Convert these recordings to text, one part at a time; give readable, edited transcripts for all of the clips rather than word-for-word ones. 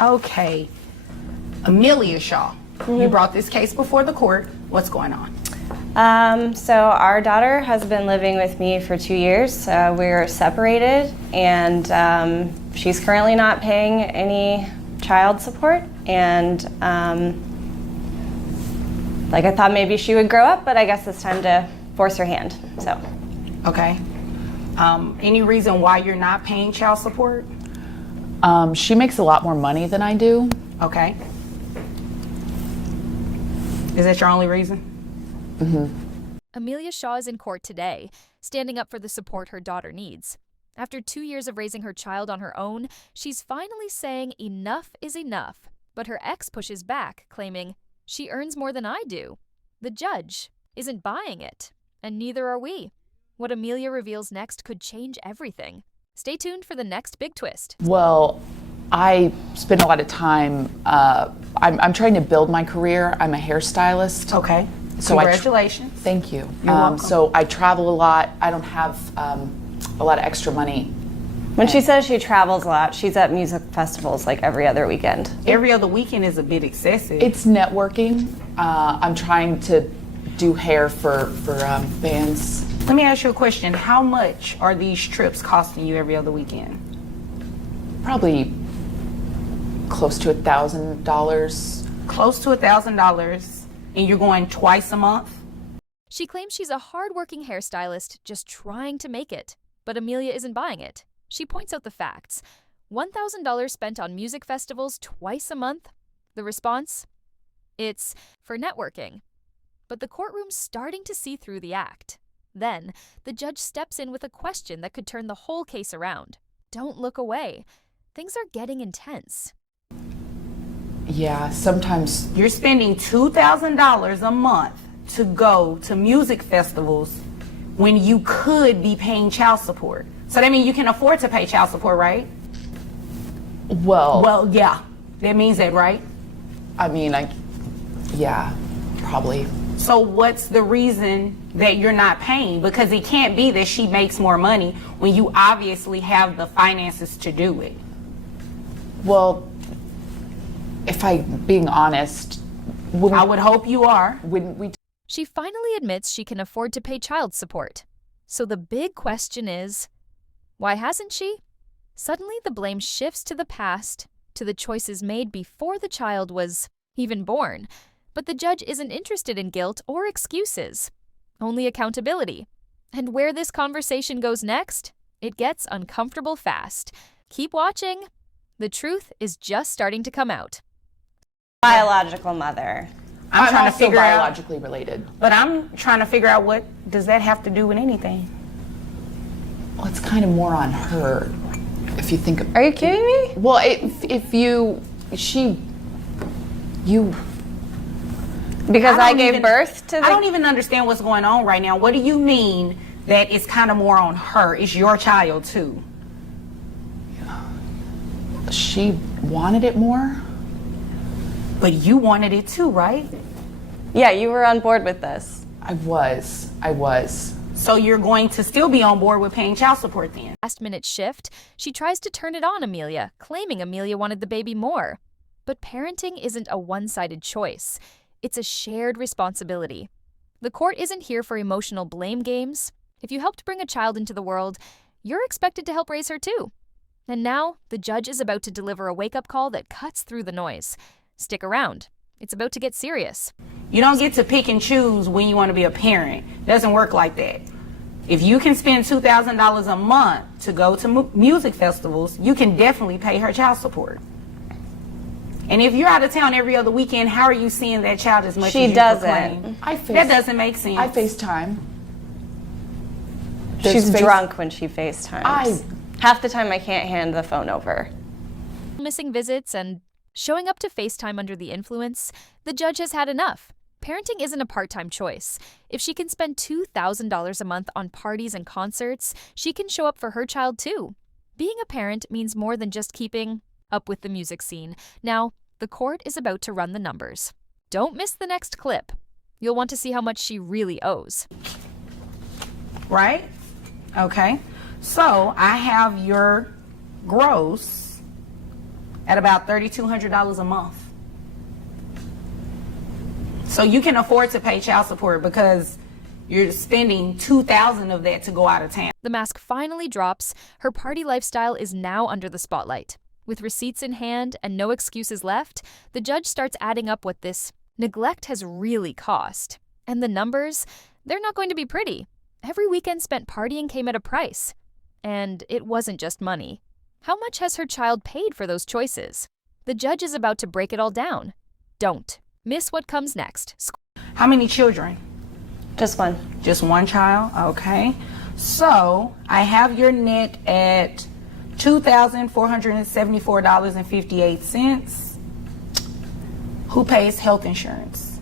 Okay. Amelia Shaw, you brought this case before the court. What's going on? So our daughter has been living with me for 2 years. We're separated, and she's currently not paying any child support. And I thought maybe she would grow up, but I guess it's time to force her hand. So. Okay. Any reason why you're not paying child support? She makes a lot more money than I do. Okay. Is that your only reason? Mm-hmm. Amelia Shaw is in court today, standing up for the support her daughter needs. After 2 years of raising her child on her own, she's finally saying enough is enough. But her ex pushes back, claiming, she earns more than I do. The judge isn't buying it, and neither are we. What Amelia reveals next could change everything. Stay tuned for the next big twist. Well, I spend a lot of time, I'm trying to build my career. I'm a hairstylist. Okay. So congratulations. Thank you. You're welcome. So I travel a lot. I don't have a lot of extra money. When she says she travels a lot, she's at music festivals like every other weekend. Every other weekend is a bit excessive. It's networking. I'm trying to do hair for bands. Let me ask you a question. How much are these trips costing you every other weekend? Probably close to $1,000. Close to $1,000, and you're going twice a month? She claims she's a hard-working hairstylist just trying to make it. But Amelia isn't buying it. She points out the facts. $1,000 spent on music festivals twice a month? The response? It's for networking. But the courtroom's starting to see through the act. Then, the judge steps in with a question that could turn the whole case around. Don't look away. Things are getting intense. Yeah, sometimes. You're spending $2,000 a month to go to music festivals when you could be paying child support. So that means you can afford to pay child support, right? Well, yeah. That means that, right? I mean, yeah, probably. So what's the reason that you're not paying? Because it can't be that she makes more money when you obviously have the finances to do it. Well, if I'm being honest, I would hope you are. She finally admits she can afford to pay child support. So the big question is, why hasn't she? Suddenly the blame shifts to the past, to the choices made before the child was even born. But the judge isn't interested in guilt or excuses, only accountability. And where this conversation goes next, it gets uncomfortable fast. Keep watching. The truth is just starting to come out. Biological mother. I'm trying to figure out, biologically related. but I'm trying to figure out what does that have to do with anything? Well, it's kind of more on her, if you think. Are you kidding me? Well, if you. Because I gave birth to I don't even understand what's going on right now. What do you mean that it's kind of more on her? It's your child too. She wanted it more. But you wanted it too, right? Yeah, you were on board with this. I was. So you're going to still be on board with paying child support then? Last-minute shift, she tries to turn it on Amelia, claiming Amelia wanted the baby more. But parenting isn't a one-sided choice. It's a shared responsibility. The court isn't here for emotional blame games. If you helped bring a child into the world, you're expected to help raise her too. And now, the judge is about to deliver a wake-up call that cuts through the noise. Stick around. It's about to get serious. You don't get to pick and choose when you want to be a parent. It doesn't work like that. If you can spend $2,000 a month to go to music festivals, you can definitely pay her child support. And if you're out of town every other weekend, how are you seeing that child as much as you proclaim? That doesn't make sense. I FaceTime. She's drunk when she FaceTimes. Half the time I can't hand the phone over. Missing visits and showing up to FaceTime under the influence, the judge has had enough. Parenting isn't a part-time choice. If she can spend $2,000 a month on parties and concerts, she can show up for her child too. Being a parent means more than just keeping up with the music scene. Now, the court is about to run the numbers. Don't miss the next clip. You'll want to see how much she really owes. Right? Okay. So I have your gross at about $3,200 a month. So you can afford to pay child support because you're spending $2,000 of that to go out of town. The mask finally drops. Her party lifestyle is now under the spotlight. With receipts in hand and no excuses left, the judge starts adding up what this neglect has really cost. And the numbers, they're not going to be pretty. Every weekend spent partying came at a price. And it wasn't just money. How much has her child paid for those choices? The judge is about to break it all down. Don't miss what comes next. How many children? Just one. Just one child? Okay. So I have your net at $2,474.58. Who pays health insurance?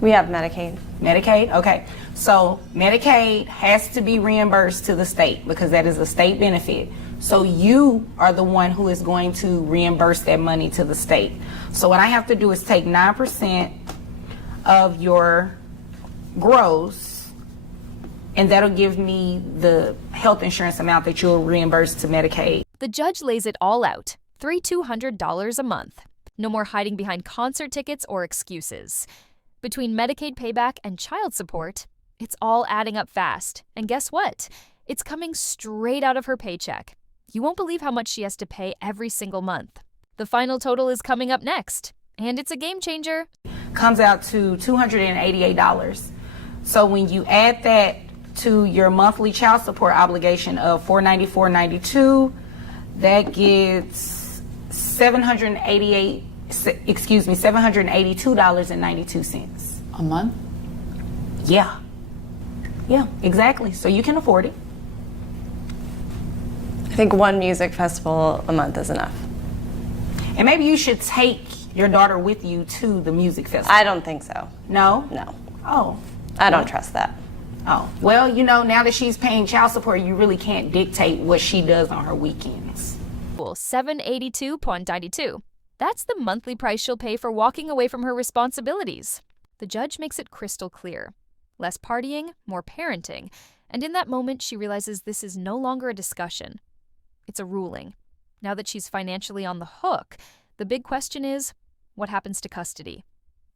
We have Medicaid. Medicaid? Okay. So Medicaid has to be reimbursed to the state because that is a state benefit. So you are the one who is going to reimburse that money to the state. So what I have to do is take 9% of your gross, and that'll give me the health insurance amount that you'll reimburse to Medicaid. The judge lays it all out. $3,200 a month. No more hiding behind concert tickets or excuses. Between Medicaid payback and child support, it's all adding up fast. And guess what? It's coming straight out of her paycheck. You won't believe how much she has to pay every single month. The final total is coming up next, and it's a game changer. Comes out to $288. So when you add that to your monthly child support obligation of $494.92, that gets $782.92. A month? Yeah. Yeah, exactly. So you can afford it. I think one music festival a month is enough. And maybe you should take your daughter with you to the music festival. I don't think so. No? No. Oh. I don't trust that. Oh. Well, you know, now that she's paying child support, you really can't dictate what she does on her weekends. $782.92. That's the monthly price she'll pay for walking away from her responsibilities. The judge makes it crystal clear. Less partying, more parenting. And in that moment, she realizes this is no longer a discussion. It's a ruling. Now that she's financially on the hook, the big question is, what happens to custody?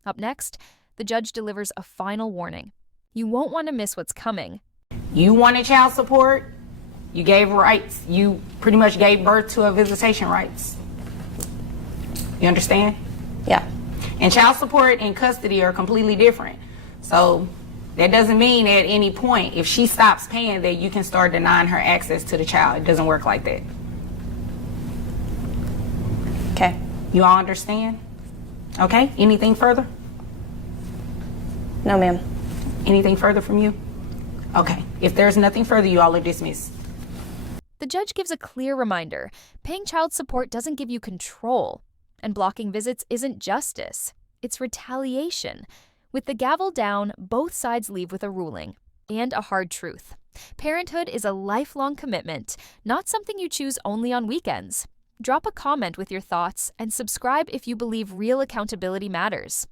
Up next, the judge delivers a final warning. You won't want to miss what's coming. You wanted child support, you gave rights. You pretty much gave birth to a visitation rights. You understand? Yeah. And child support and custody are completely different. So that doesn't mean at any point, if she stops paying, that you can start denying her access to the child. It doesn't work like that. Okay. You all understand? Okay, anything further? No, ma'am. Anything further from you? Okay, if there's nothing further, you all are dismissed. The judge gives a clear reminder. Paying child support doesn't give you control. And blocking visits isn't justice. It's retaliation. With the gavel down, both sides leave with a ruling and a hard truth. Parenthood is a lifelong commitment, not something you choose only on weekends. Drop a comment with your thoughts and subscribe if you believe real accountability matters.